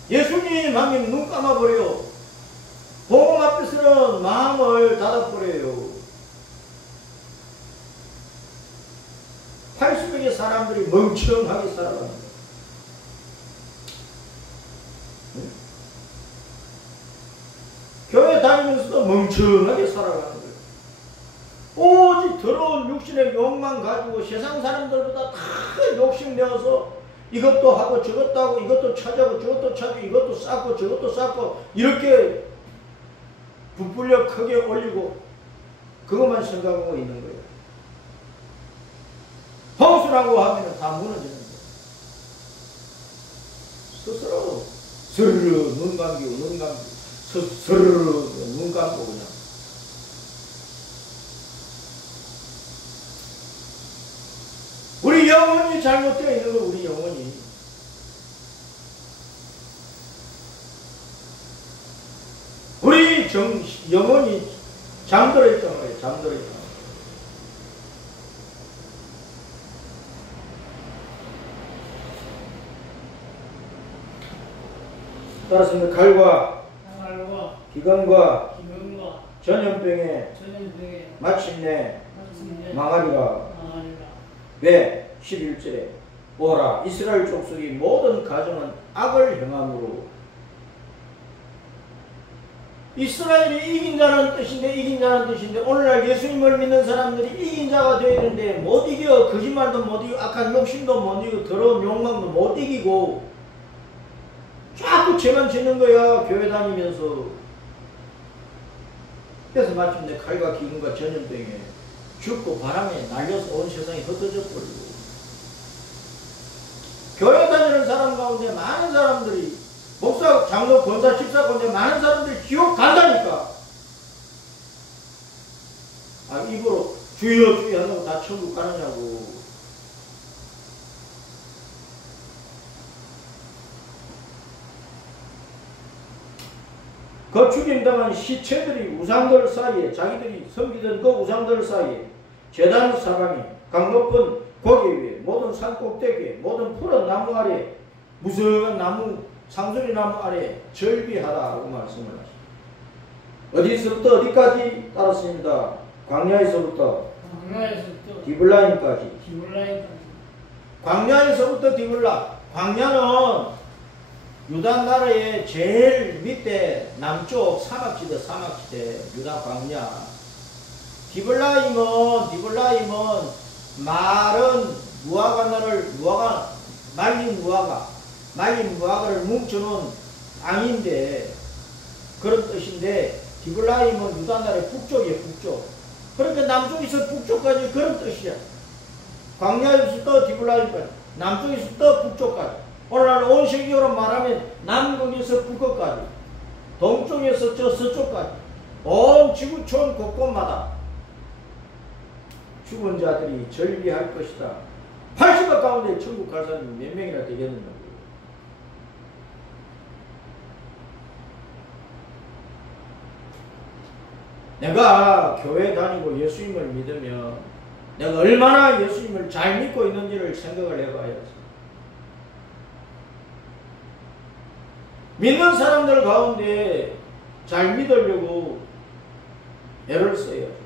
예수님 하면 눈 감아버려. 복음 앞에서는 마음을 닫아버려요. 80명의 사람들이 멍청하게 살아갑니다. 그래서 멍청하게 살아가는 거예요. 오직 더러운 육신의 욕만 가지고 세상 사람들보다 다 욕심내어서 이것도 하고 저것도 하고 이것도 찾아고 저것도 찾고 이것도 쌓고 저것도 쌓고 이렇게 부풀려 크게 올리고 그것만 생각하고 있는 거예요. 허술하고 하면 다 무너지는 거예요. 스스로 스르르 눈 감기고 눈 감기고 스르르 눈 감고 그냥 우리 영혼이 잘못되어 있는 거 우리 영혼이 우리 영혼이 잠들어 있단 말이에요. 잠들어 있단 말이에요. 따라서 칼과 기근과 전염병에 마침내 망하리라. 왜? 11절에 오라 이스라엘 족속이 모든 가정은 악을 행함으로. 이스라엘이 이긴 자라는 뜻인데 오늘날 예수님을 믿는 사람들이 이긴 자가 되어 있는데 못 이겨. 거짓말도 못 이기고 악한 욕심도 못 이기고 더러운 욕망도 못 이기고 자꾸 죄만 짓는 거야. 교회 다니면서. 그래서 마침내 칼과 기근과 전염병에 죽고 바람에 날려서 온 세상이 흩어져 버리고 교회 다니는 사람 가운데 많은 사람들이 목사, 장로, 권사, 집사 가운데 많은 사람들이 지옥 간다니까. 입으로 주여 주여 하고 다 천국 가느냐고. 그 죽임당한 시체들이 우상들 사이에 자기들이 섬기던 그 우상들 사이에 제단 사방에 강 높은 고개 위에 모든 산 꼭대기에 모든 푸른 나무 아래 무성한 나무 상수리 나무 아래 절비하라고 말씀을 하십니다. 어디서부터 어디까지 따랐습니다. 광야에서부터 디블라임까지. 광야에서부터 디블라. 광야는 유다 나라의 제일 밑에 남쪽 사막지대 유다 광야. 디블라임은 마른 무화과나를 말린 무화과를 뭉쳐놓은 땅인데 그런 뜻인데 디블라임은 유다 나라의 북쪽이에요. 북쪽. 그러니까 남쪽에서 북쪽까지 그런 뜻이야. 광야에서부터 디블라임까지 남쪽에서부터 북쪽까지. 오늘날 온 세계로 말하면 남극에서 북극까지 동쪽에서 저 서쪽까지 온 지구촌 곳곳마다 죽은 자들이 절비할 것이다. 80억 가운데 천국 갈 사람이 몇 명이나 되겠느냐고. 내가 교회 다니고 예수님을 믿으면 내가 얼마나 예수님을 잘 믿고 있는지를 생각을 해봐야지. 믿는 사람들 가운데 잘 믿으려고 애를 써야죠.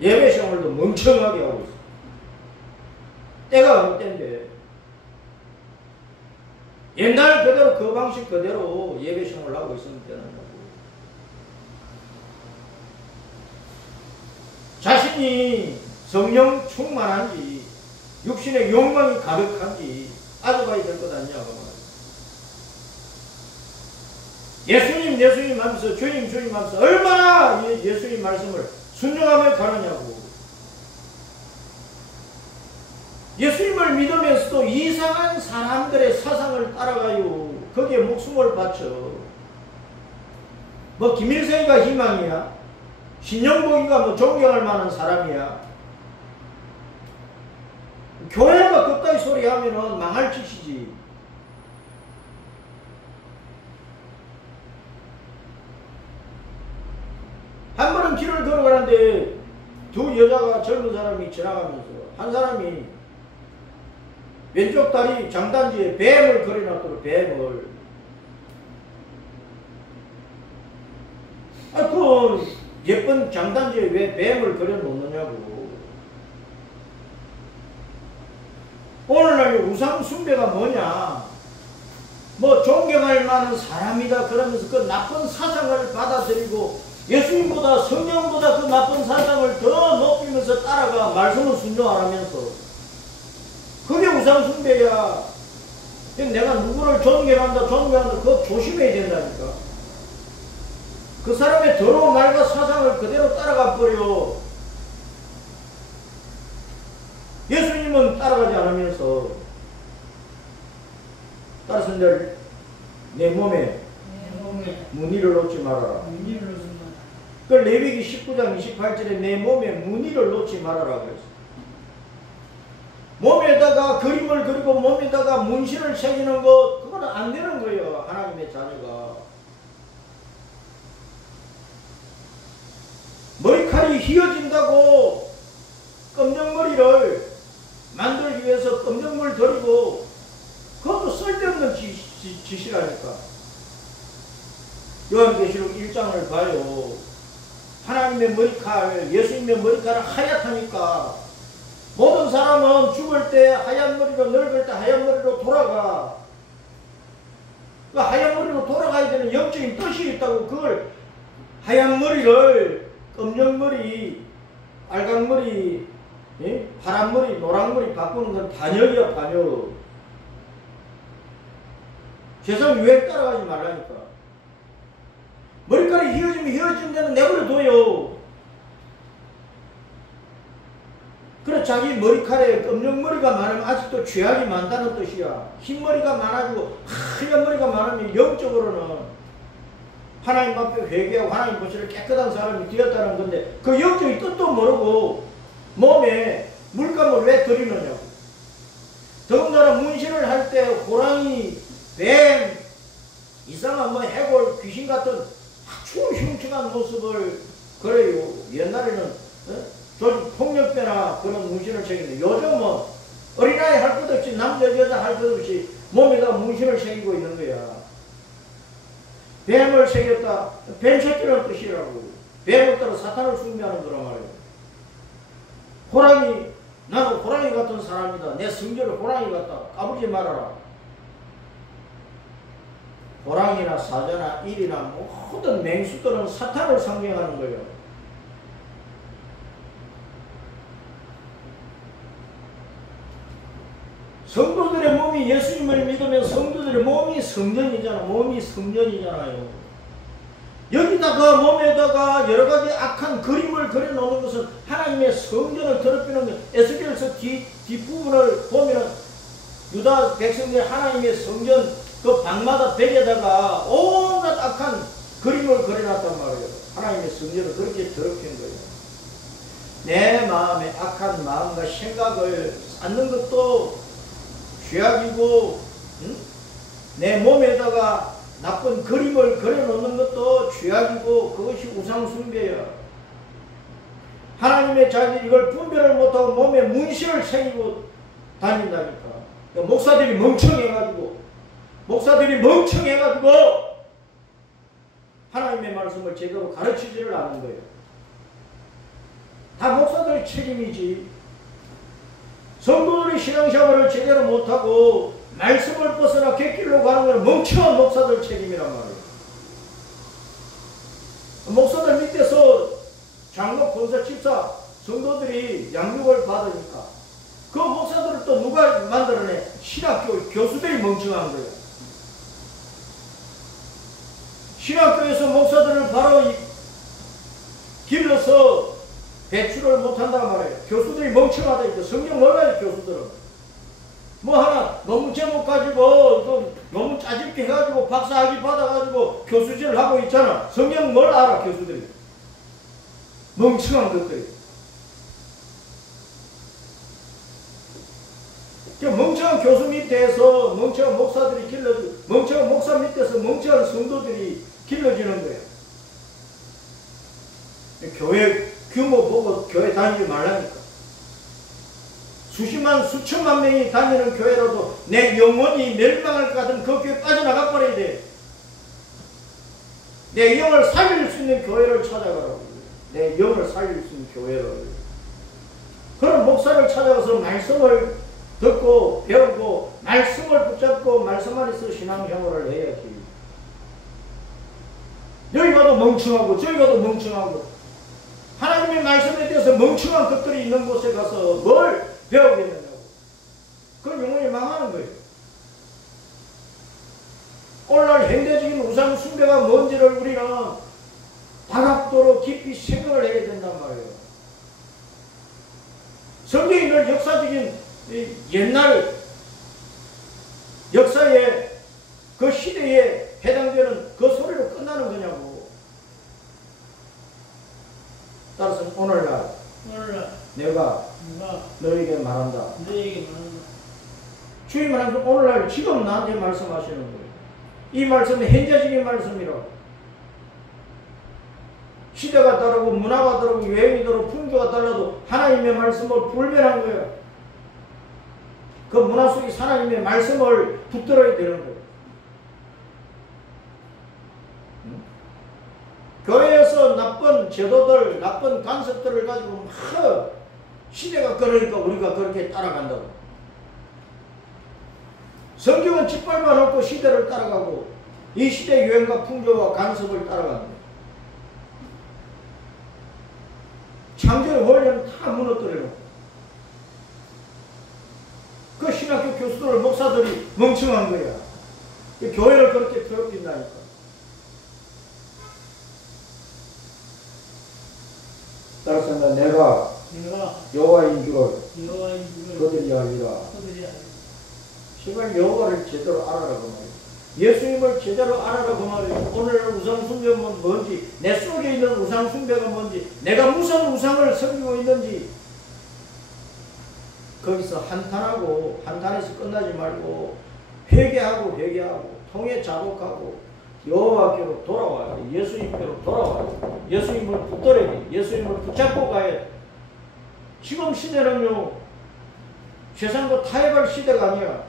예배 생활도 멍청하게 하고 있어. 때가 어느 때인데 옛날 그대로 그 방식 그대로 예배 생활을 하고 있으면 되는다고. 자신이 성령 충만한지 육신의 욕망이 가득한지 알아봐야 될 것 아니냐고. 예수님 하면서 주님 하면서 얼마나 예수님 말씀을 순종하며 가느냐고. 예수님을 믿으면서도 이상한 사람들의 사상을 따라가요. 거기에 목숨을 바쳐. 뭐 김일성이가 희망이야? 신영복이가 뭐 존경할 만한 사람이야? 교회가 그따위 소리 하면은 망할 짓이지. 한 번은 길을 걸어가는데 두 여자가 젊은 사람이 지나가면서 한 사람이 왼쪽 다리 장단지에 뱀을 그려놨더라. 뱀을. 그 예쁜 장단지에 왜 뱀을 그려놓느냐고. 오늘날 우상 숭배가 뭐냐. 뭐 존경할 만한 사람이다 그러면서 그 나쁜 사상을 받아들이고 예수님보다 성령보다 그 나쁜 사상을 더 높이면서 따라가 말씀을 순종 안 하면서 그게 우상 숭배야. 내가 누구를 존경한다 그거 조심해야 된다니까. 그 사람의 더러운 말과 사상을 그대로 따라가 버려. 예수님은 따라가지 않으면서 따라서 내 몸에 무늬를 놓지 말아라. 그 레위기 19장 28절에 내 몸에 무늬를 놓지 말아라 그랬어. 몸에다가 그림을 그리고 몸에다가 문신을 새기는 것 그거는 안 되는 거예요. 하나님의 자녀가. 머리칼이 휘어진다고 검정머리를 만들기 위해서 검정물 들이고 그것도 쓸데없는 짓이라니까. 요한계시록 1장을 봐요. 하나님의 머리칼, 예수님의 머리칼은 하얗다니까. 모든 사람은 죽을 때 하얀 머리로, 늙을 때 하얀 머리로 돌아가. 그 하얀 머리로 돌아가야 되는 영적인 뜻이 있다고. 그걸 하얀 머리를 검정머리, 빨강머리, 파란머리, 노란머리 바꾸는 건 반역이야, 반역. 세상 유행 따라가지 말라니까. 머리카락이 휘어지면 휘어진 데는 내버려둬요. 그래 자기 머리카락에 검정머리가 많으면 아직도 죄악이 많다는 뜻이야. 흰머리가 많아지고 하얀 머리가 많으면 영적으로는 하나님 앞에 회개하고 하나님 보시를 깨끗한 사람이 되었다는 건데 그 영적인 뜻도 모르고 몸에 물감을 왜 들이느냐고. 더군다나 문신을 할 때 호랑이, 뱀, 이상한 뭐 해골, 귀신 같은 아주 흉측한 모습을 그래요. 옛날에는 조직 폭력배나 그런 문신을 새기는데 요즘은 어린아이 할 것 없이 남자 여자 할 것 없이 몸에다 문신을 새기고 있는 거야. 뱀을 새겼다. 뱀 새끼라는 뜻이라고. 뱀을 따라 사탄을 숭배하는 거란 말이에요. 호랑이, 나는 호랑이 같은 사람이다. 내 성질을 호랑이 같다. 까불지 말아라. 호랑이나 사자나 일이나 모든 맹수들은 사탄을 상징하는 거예요. 성도들의 몸이 예수님을 믿으면 성도들의 몸이 성전이잖아. 몸이 성전이잖아요. 여기다가 몸에다가 여러가지 악한 그림을 그려놓는 것은 하나님의 성전을 더럽히는 것. 에스겔서 뒷부분을 보면 유다 백성들이 하나님의 성전 그 방마다 벽에다가 온갖 악한 그림을 그려놨단 말이에요. 하나님의 성전을 그렇게 더럽힌 거예요. 내 마음에 악한 마음과 생각을 쌓는 것도 죄악이고, 내 몸에다가 나쁜 그림을 그려놓는 것도 죄악이고, 그것이 우상숭배야. 하나님의 자녀들이 이걸 분별을 못하고 몸에 문신을 새기고 다닌다니까. 목사들이 멍청해가지고 하나님의 말씀을 제대로 가르치지를 않는 거예요. 다 목사들의 책임이지. 성도들이 신앙생활을 제대로 못하고 말씀을 벗어나 객길로 가는 건 멍청한 목사들 책임이란 말이에요. 목사들 밑에서 장로, 권사, 집사, 성도들이 양육을 받으니까 그 목사들을 또 누가 만들어내? 신학교 교수들이 멍청한 거예요. 신학교에서 목사들을 바로 길러서 배출을 못한단 말이에요. 교수들이 멍청하다니까. 성경 몰라요, 교수들은. 뭐 하나 너무 제목 가지고 너무 짜집게 해가지고 박사학위 받아가지고 교수질을 하고 있잖아. 성경 뭘 알아, 교수들이. 멍청한 것들이. 멍청한 교수 밑에서 멍청한 목사들이 멍청한 목사 밑에서 멍청한 성도들이 길러지는 거예요. 교회 규모 보고 교회 다니지 말라니까. 수십만 수천만 명이 다니는 교회라도 내 영혼이 멸망할 것 같으면 그 교회 빠져나가 버려야 돼. 내 영을 살릴 수 있는 교회를 찾아가라고. 내 영을 살릴 수 있는 교회를. 그런 목사를 찾아가서 말씀을 듣고 배우고 말씀을 붙잡고 말씀 안에서 하면서 신앙생활을 해야지. 여기 가도 멍청하고 저기 가도 멍청하고 하나님의 말씀에 대해서 멍청한 것들이 있는 곳에 가서 뭘 배우겠느냐고. 그건 영혼이 망하는 거예요. 오늘날 현대적인 우상 숭배가 뭔지를 우리는 다각도로 깊이 생각을 해야 된단 말이에요. 성경에 있는 역사적인 옛날 역사의 그 시대에 해당되는 그 소리로 끝나는 거냐고. 따라서 오늘날 내가 너에게 말한다. 주님 하나님 오늘날 지금 나한테 말씀하시는 거예요. 이 말씀은 현재적인 말씀이라고. 시대가 다르고 문화가 다르고 유행이 다르고 풍조가 달라도 하나님의 말씀을 불변한 거예요. 그 문화 속에 하나님의 말씀을 붙들어야 되는 거예요. 교회에서 나쁜 제도들, 나쁜 간섭들을 가지고 막 시대가 그러니까 우리가 그렇게 따라간다고. 성경은 짓밟아 놓고 시대를 따라가고 이 시대 유행과 풍조와 간섭을 따라간다. 창조의 원리는 다 무너뜨려요. 그 신학교 교수들, 목사들이 멍청한 거야. 교회를 그렇게 괴롭힌다니까. 따라서 내가 여호와인 줄을 그들이 알리라. 제발 여호와를 제대로 알아라 그 말이야. 예수님을 제대로 알아라 그 말이야. 오늘 우상숭배는 뭔지, 내 속에 있는 우상숭배가 뭔지, 내가 무슨 우상을 섬기고 있는지 거기서 한탄해서 끝나지 말고 회개하고 통해 자복하고 여호와께로 돌아와야 돼. 예수님께로 돌아와야 돼. 예수님을 붙들어야 돼. 예수님을 붙잡고 가야 돼. 지금 시대는요 세상도 타협할 시대가 아니야.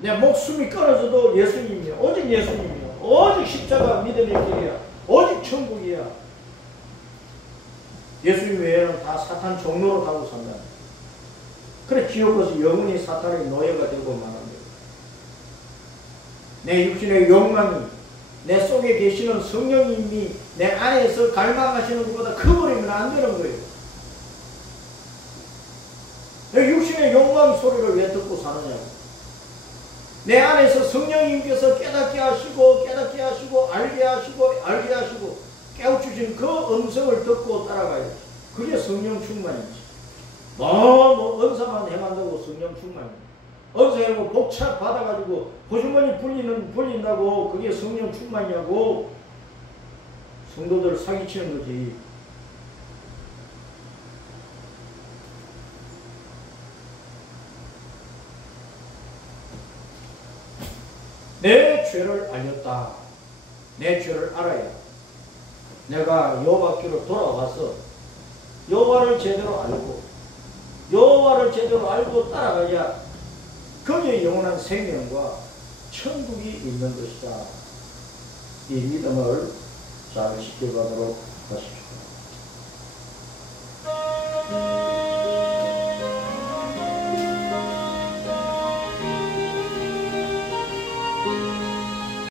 내 목숨이 끊어져도 예수님이야. 오직 예수님이야. 오직 십자가 믿음의 길이야. 오직 천국이야. 예수님 외에는 다 사탄 종로로 가고 산다. 그래 지옥에서 영원히 사탄의 노예가 되고 마는 거야. 내 육신의 욕망이 내 속에 계시는 성령님이 내 안에서 갈망하시는 것보다 커버리면 안 되는 거예요. 내 육신의 욕망 소리를 왜 듣고 사느냐고. 내 안에서 성령님께서 깨닫게 하시고 알게 하시고 깨우치신 그 음성을 듣고 따라가야지. 그게 성령 충만이지. 너무 은사만 해만다고 성령 충만이지. 은사하고 복차 받아가지고 호주머니 불린다고 그게 성령 충만이냐고. 성도들 사기치는 거지. 내 죄를 알렸다. 내 죄를 알아야 내가 여호와께로 돌아와서 여호와를 제대로 알고 따라가야 거기에 영원한 생명과 천국이 있는 것이다. 이 믿음을 잘 지켜가도록 하십시오.